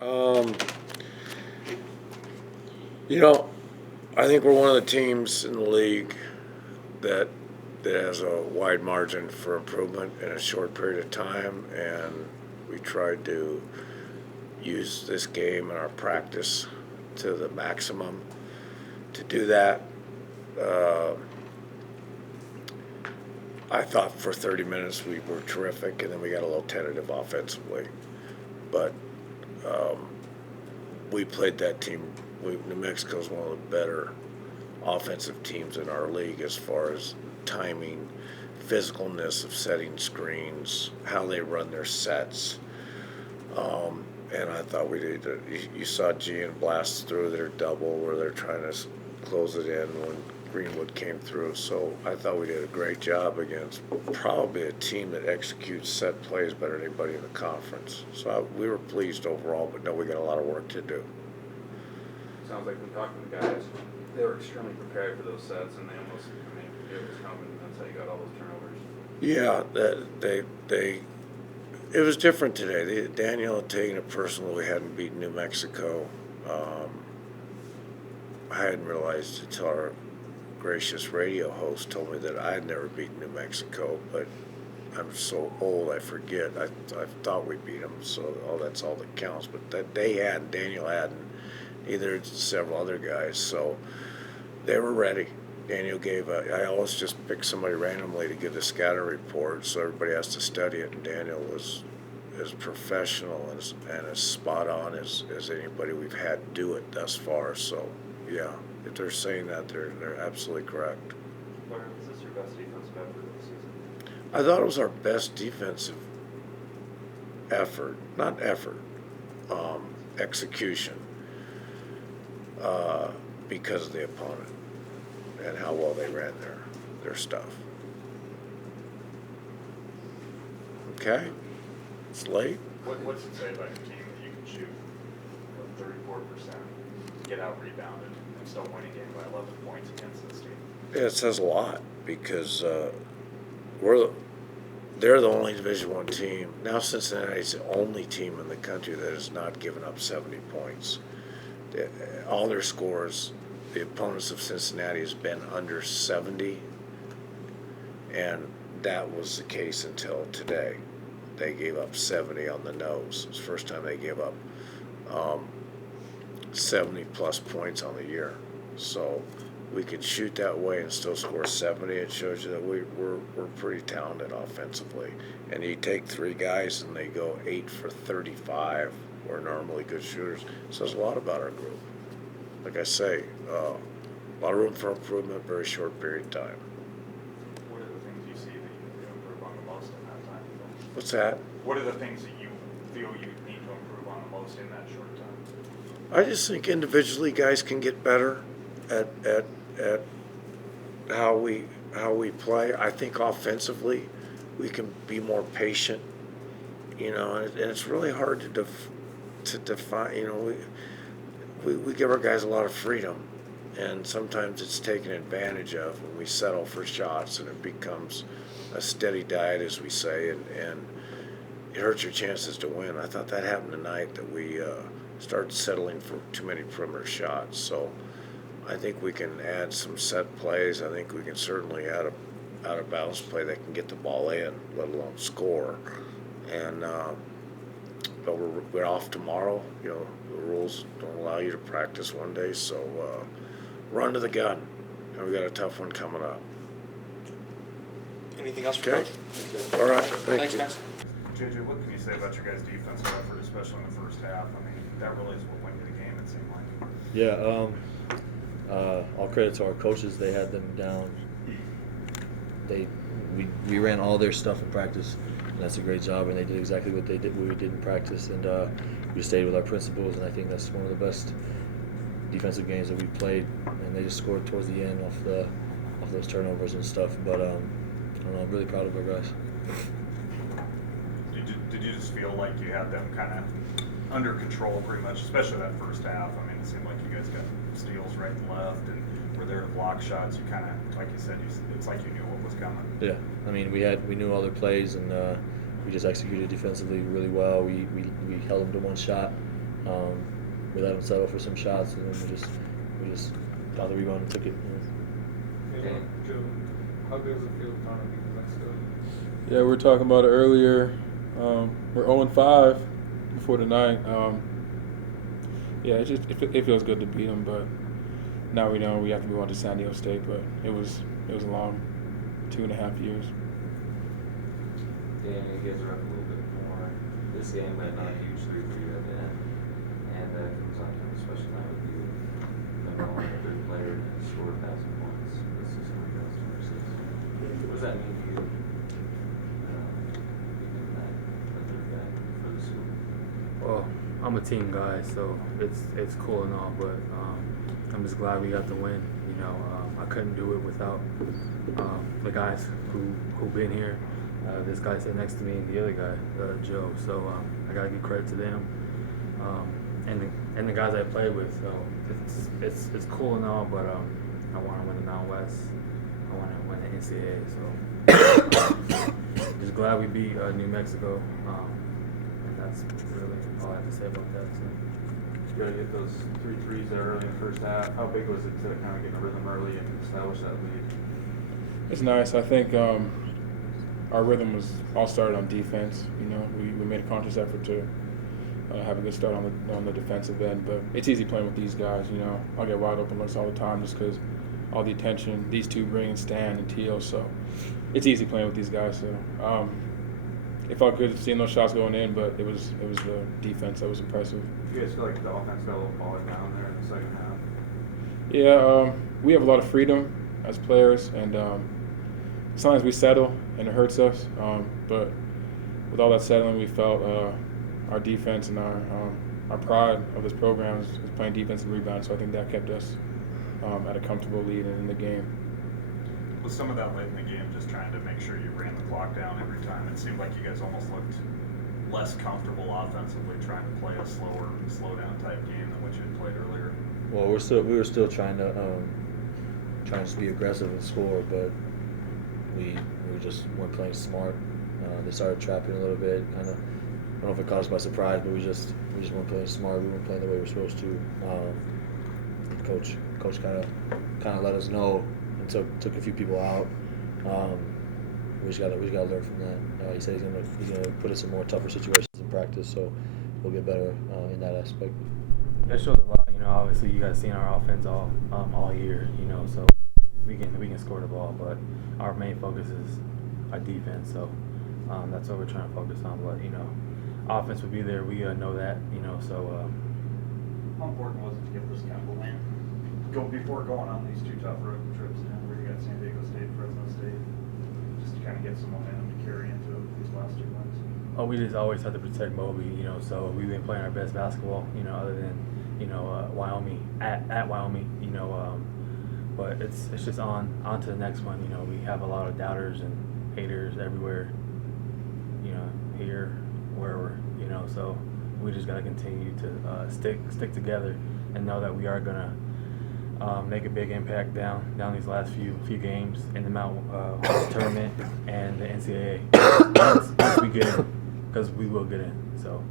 Um, you know, I think we're one of the teams in the league that has a wide margin for improvement in a short period of time, and we tried to use this game in our practice to the maximum. To do that, uh, I thought for 30 minutes we were terrific, and then we got a little tentative offensively. But um, we played that team. New Mexico's one of the better offensive teams in our league as far as timing, physicalness of setting screens, how they run their sets. And I thought we did. You saw Gian blast through their double where they're trying to close it in when Greenwood came through. So I thought we did a great job against probably a team that executes set plays better than anybody in the conference. So we were pleased overall, but no, we got a lot of work to do. Sounds like when talking to the guys, they were extremely prepared for those sets, and they almost, it was coming. That's how you got all those turnovers. Yeah, it was different today. Daniel had taken it personal. We hadn't beaten New Mexico. I hadn't realized until our gracious radio host told me that I had never beaten New Mexico, but I'm so old I forget. I thought we beat them, so that's all that counts. But that they hadn't, Daniel hadn't, neither did several other guys. So they were ready. Daniel I always just pick somebody randomly to give the scatter report, so everybody has to study it. And Daniel was as professional and as spot on as anybody we've had do it thus far. So, yeah, if they're saying that, they're absolutely correct. Larry, was this your best defensive effort of the season? I thought it was our best defensive effort, not effort, execution, because of the opponent and how well they ran their stuff. Okay? It's late. What's it say about your team that you can shoot 34%, get out rebounded, and still win a game by 11 points against this team? Yeah, it says a lot because they're the only Division I team. Now Cincinnati's the only team in the country that has not given up 70 points. All their scores, the opponents of Cincinnati has been under 70, and that was the case until today. They gave up 70 on the nose. It was the first time they gave up 70 plus points on the year. So we could shoot that way and still score 70. It shows you that we're pretty talented offensively. And you take three guys and they go 8 for 35. We're normally good shooters. It says a lot about our group. Like I say, a lot of room for improvement, very short period of time. What are the things you see that you need to improve on the most in that time? What's that? What are the things that you feel you need to improve on the most in that short time? I just think individually guys can get better at how we play. I think offensively we can be more patient, and it's really hard to define. We give our guys a lot of freedom, and sometimes it's taken advantage of when we settle for shots, and it becomes a steady diet, as we say, and it hurts your chances to win. I thought that happened tonight, that we started settling for too many perimeter shots. So I think we can add some set plays. I think we can certainly add a out of bounds play that can get the ball in, let alone score. And but we're off tomorrow. The rules don't allow you to practice one day, so run to the gun. And we got a tough one coming up. Anything else for Okay. Coach? All right. Thanks, you. guys. JJ, what can you say about your guys' defensive effort, especially in the first half? I mean, that really is what won you the game, it seemed like. Yeah, all credit to our coaches. They had them down. We ran all their stuff in practice, and that's a great job. And they did exactly what we did in practice, and we stayed with our principles. And I think that's one of the best defensive games that we played. And they just scored towards the end off those turnovers and stuff. But I don't know, I'm really proud of our guys. Did you just feel like you had them kind of under control pretty much, especially that first half? I mean, it seemed like you guys got steals right and left and were there to block shots. You kind of, like you said, it's like you knew what was coming. Yeah, I mean, we knew all their plays, and we just executed defensively really well. We held them to one shot, We let them settle for some shots, and then we just thought the rebound and took it. Hey, Joe, how good does it feel to finally beat the Mexico? Yeah, we were talking about it earlier. We're 0-5 before tonight. Yeah, it feels good to beat them, but now we know we have to move on to San Diego State. But it was a long 2.5 years. Dan, you guys are up a little bit more this game, but not a huge 3 for you at the end. And it comes on to a special night with you. Number one, third player to score 1,000 points. This is where you guys number 6. What does that mean to you? Being that the third guy for the school. Well, I'm a team guy, so it's cool and all, but I'm just glad we got the win. You know, I couldn't do it without the guys who've been here. This guy sitting next to me and the other guy, Joe. So I gotta give credit to them and the guys I played with. So it's cool and all, but I want to win the Mountain West. I want to win the NCAA. So just glad we beat New Mexico. And that's really all I have to say about that. So. You gotta get those 3 threes there early in the first half. How big was it to kind of get in a rhythm early and establish that lead? It's nice. I think our rhythm was all started on defense. You know, we made a conscious effort to have a good start on the defensive end. But it's easy playing with these guys. You know, I'll get wide open looks all the time just because all the attention these two bring, Stan and Teal. So it's easy playing with these guys. So it felt good seeing those shots going in, but it was the defense that was impressive. You guys feel like the offense got a little bogged down there in the second half? Yeah, we have a lot of freedom as players, and sometimes we settle and it hurts us. But with all that settling, we felt our defense and our pride of this program is playing defense and rebound. So I think that kept us at a comfortable lead in the game. Was some of that late in the game just trying to make sure you ran the clock down every time? It seemed like you guys almost looked less comfortable offensively trying to play a slow down type game than what you had played earlier. Well, we were still trying to just be aggressive and score, but we just weren't playing smart. They started trapping a little bit, kind of. I don't know if it caught us by surprise, but we just weren't playing smart. We weren't playing the way we were supposed to. Coach kind of let us know and took a few people out. We just gotta learn from that. He said he's gonna put us in more tougher situations in practice, so we'll get better in that aspect. That shows a lot. You know, obviously you guys seen our offense all year. You know, so we can score the ball, but our main focus is our defense. So that's what we're trying to focus on. But you know, offense will be there. We know that. You know, so. How important was it to get this kind of a win before going on these 2 tough road trips where you got San Diego State, Fresno State, just to kind of get some momentum to carry into these last 2 wins? Oh, we just always have to protect Moby, you know. So we've been playing our best basketball, you know, other than Wyoming at Wyoming, you know. But it's just on to the next one. You know, we have a lot of doubters and haters everywhere, you know, here, wherever, you know. So we just gotta continue to stick together and know that we are gonna make a big impact down these last few games in the Mountain West tournament and the NCAA once we get in, because we will get in. So.